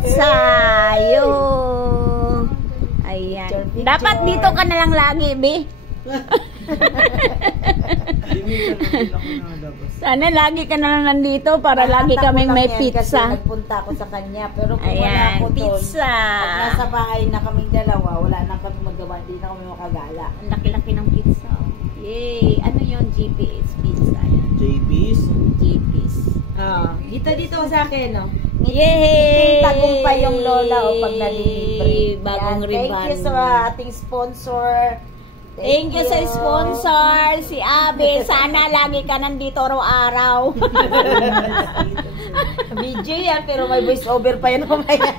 pizza. Yun. Ayan. Dapat dito ka na lang lagi, Bi. Sana lagi ka na lang nandito para lagi kaming may pizza. Nagpunta ako sa kanya, pero kung ayan, wala ako pizza. doon, pag nasa bahay na kaming dalawa, wala na kami magawa, hindi na kami makagala. Ang laki-laki ng pizza. Yay! Ano yun? GPS pizza. JP's? GPS. Dito sa akin, no? Yay! Tagumpay yung lola o pag nalilibre. Bagong ribbon. Thank you sa ating sponsor. Thank you sa sponsor, si Abe. Sana lagi ka nandito araw-araw. Video yan, pero may voice over pa yan mamaya.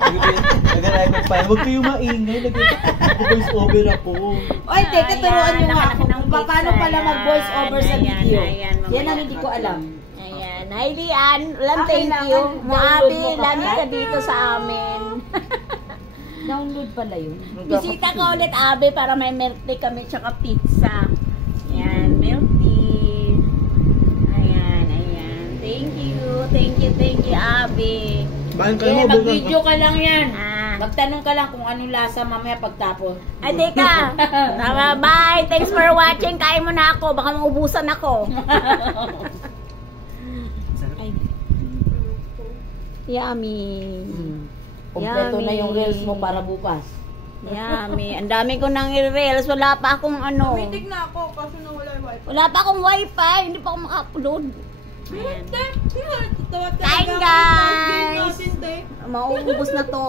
Nag-record pa yan. Huwag kayo maingay. Nag-voice over ako. Oy, teka, turuan nyo nga ako ng kung paano pala mag-voice over sa video. Ayan, Yan ang hindi ko alam. Ayan. Hi, Lian. Lang, Okay, thank you. download Moabi, mo pa. lagi ka dito sa amin. Download pala yun. Bisita ka ulit, Abe, para may milk tea kami tsaka pizza. Ayan, milk tea. Ayan, ayan. Thank you, Abe. Bahan ka mo, Mag-video ka lang yan. Magtanong ka lang kung anong lasa mamaya pagtapos. Ay, teka. Bye. Thanks for watching. Kain mo na ako. Baka maubusan ako. Ay. Yummy. Kompleto na yung reels mo para bukas. Yummy. Ang dami ko nang i-reels. Wala pa akong ano. Tumitig na ako kasi nawala yung wifi. Wala pa akong wifi. Hindi pa ako maka-upload. Ayan. Kain Kain, guys. Mauubos na to.